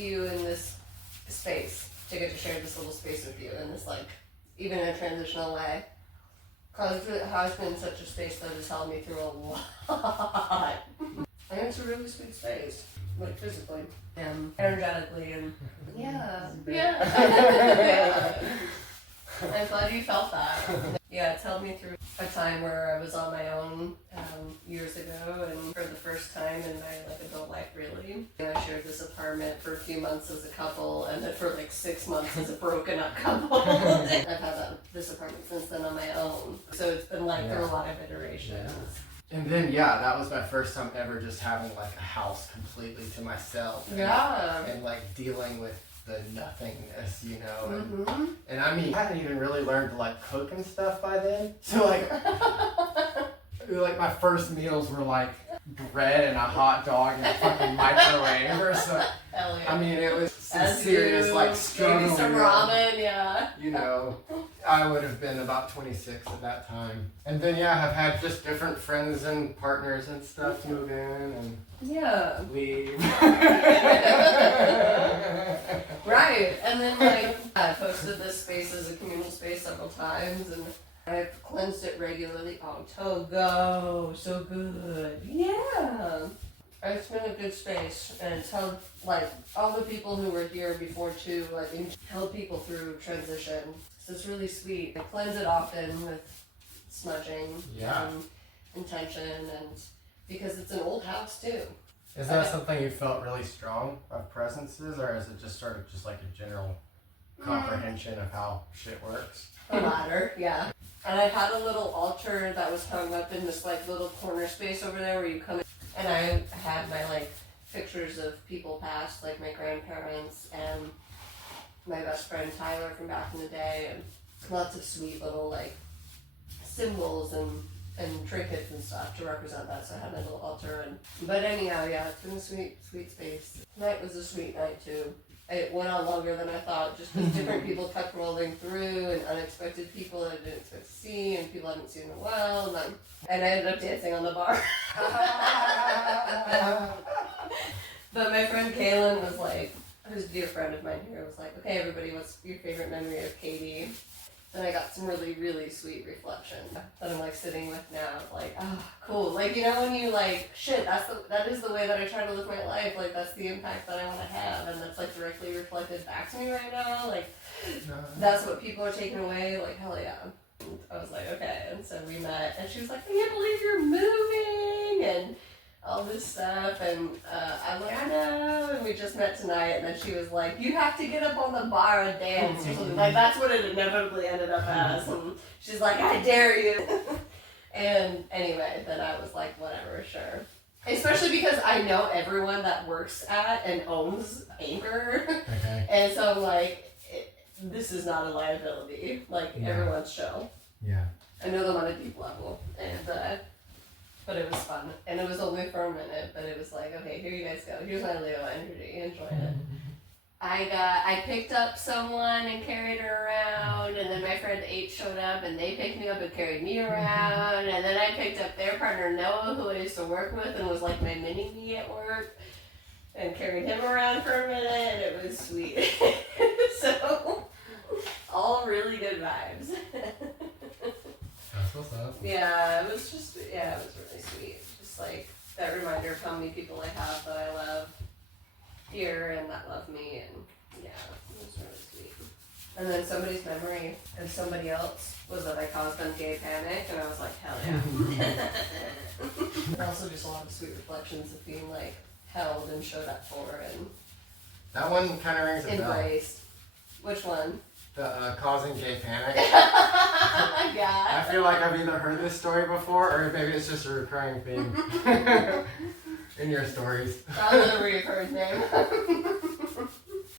see you in this space, to get to share this little space with you in this, like, even in a transitional way. Because it has been such a space that has held me through a lot. And it's a really sweet space, like physically and energetically, and yeah. I'm glad you felt that. Yeah, it's held me through a time where I was on my own years ago, and for the first time in my like adult life, really. I shared this apartment for a few months as a couple, and then for like 6 months as a broken up couple. I've had this apartment since then on my own, so it's been like through a lot of iterations. And then that was my first time ever just having like a house completely to myself. And like dealing with the nothingness, you know. And I mean, I hadn't even really learned to like cook and stuff by then. So like, like my first meals were like bread and a hot dog and a fucking microwave or so. Hell yeah. I mean, it was some serious like struggle. Maybe some ramen, yeah. You know, I would have been about 26 at that time. And then I've had just different friends and partners and stuff move in and leave. Right, and then like I posted this space as a communal space several times, and I've cleansed it regularly. Oh, Togo, so good. Yeah. It's been a good space, and it's held, like, all the people who were here before too, like, held people through transition. So it's really sweet. I cleanse it often with smudging and intention, and because it's an old house too. Is that something you felt really strong of presences, or is it just sort of just like a general comprehension of how shit works? The latter, yeah. And I had a little altar that was hung up in this like little corner space over there where you come in. And I had my like pictures of people past, like my grandparents and my best friend Tyler from back in the day, and lots of sweet little like symbols and trinkets and stuff to represent that. So I had my little altar, but anyhow, it's been a sweet space. Tonight was a sweet night too. It went on longer than I thought, just because different people kept rolling through, and unexpected people that I didn't expect to see, and people I hadn't seen in a while, and I ended up dancing on the bar. But my friend Kaylin was like, who's a dear friend of mine here, was like, okay everybody, what's your favorite memory of Kaitie? And I got some really, really sweet reflection that I'm like sitting with now, like, oh, cool. Like, you know, when you like, shit, that is the way that I try to live my life. Like, that's the impact that I want to have. And that's like directly reflected back to me right now. Like, that's what people are taking away. Like, hell yeah. I was like, okay. And so we met, and she was like, I can't believe you're moving, and all this stuff, and I'm like, I know, and we just met tonight, and then she was like, you have to get up on the bar and dance or something. Like, that's what it inevitably ended up as, and she's like, I dare you. And anyway, then I was like, whatever, sure. Especially because I know everyone that works at and owns Anchor, and so I'm like, this is not a liability, like everyone's show. Yeah. I know them on a deep level, and but it was fun, and it was only for a minute, but it was like, okay, here you guys go. Here's my Leo energy. Enjoy it. I picked up someone and carried her around, and then my friend H showed up, and they picked me up and carried me around, and then I picked up their partner Noah, who I used to work with and was like my mini-me at work, and carried him around for a minute, and it was sweet. So, all really good vibes. That's what's up. Yeah, it was really sweet. Just like that reminder of how many people I have that I love here and that love me, and it was really sweet. And then somebody's memory of somebody else was that I caused them gay panic, and I was like, hell yeah. And also just a lot of sweet reflections of being like held and showed up for, and that one kind of rings a bell. Embraced. Which one? The causing gay panic. Yeah. I feel like I've either heard this story before, or maybe it's just a recurring theme in your stories. Probably a recurring theme.